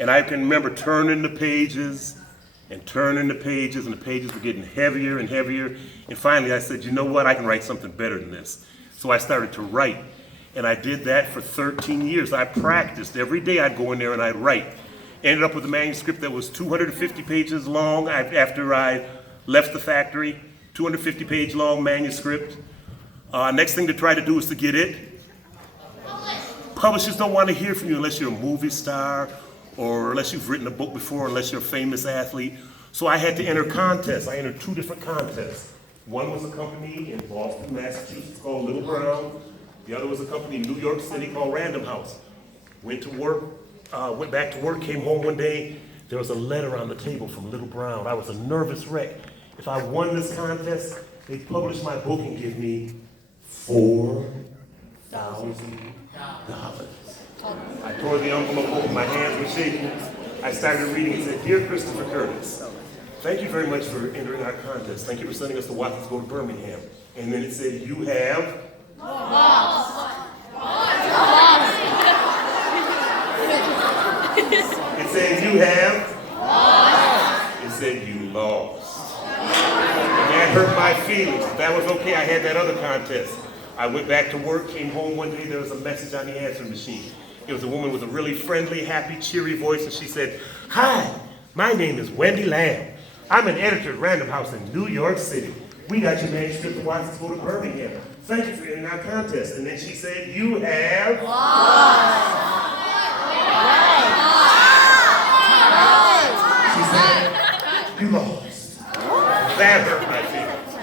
And I can remember turning the pages and turning the pages, and the pages were getting heavier and heavier. And finally I said, you know what, I can write something better than this. So I started to write. And I did that for 13 years. I practiced. Every day I'd go in there and I'd write. Ended up with a manuscript that was 250 pages long after I left the factory. 250 page long manuscript. Next thing to try to do is to get it. Publishers don't want to hear from you unless you're a movie star or unless you've written a book before, unless you're a famous athlete. So I had to enter contests. I entered 2 different contests. One was a company in Boston, Massachusetts called Little Brown. The other was a company in New York City called Random House. Went to work, went back to work, came home one day. There was a letter on the table from Little Brown. I was a nervous wreck. If I won this contest, they'd publish my book and give me $4,000. I tore the envelope open, my hands were shaking. I started reading. It said, Dear Christopher Curtis, thank you very much for entering our contest. Thank you for sending us to Watkins go to Birmingham. And then it said, you have lost. It said, you have lost. It said, you lost. And that hurt my feelings. If that was okay, I had that other contest. I went back to work, came home one day, there was a message on the answering machine. It was a woman with a really friendly, happy, cheery voice, and she said, Hi, my name is Wendy Lamb. I'm an editor at Random House in New York City. We got your manuscript to Watkins go to Birmingham. Thank you for entering our contest. And then she said, you have lost. She said, you lost. That hurt my feelings.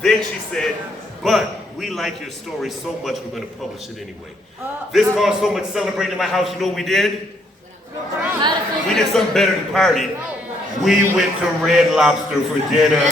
Then she said, but we like your story so much we're going to publish it anyway. This caused so much celebrating in my house, you know what we did? We did something better than party. We went to Red Lobster for dinner.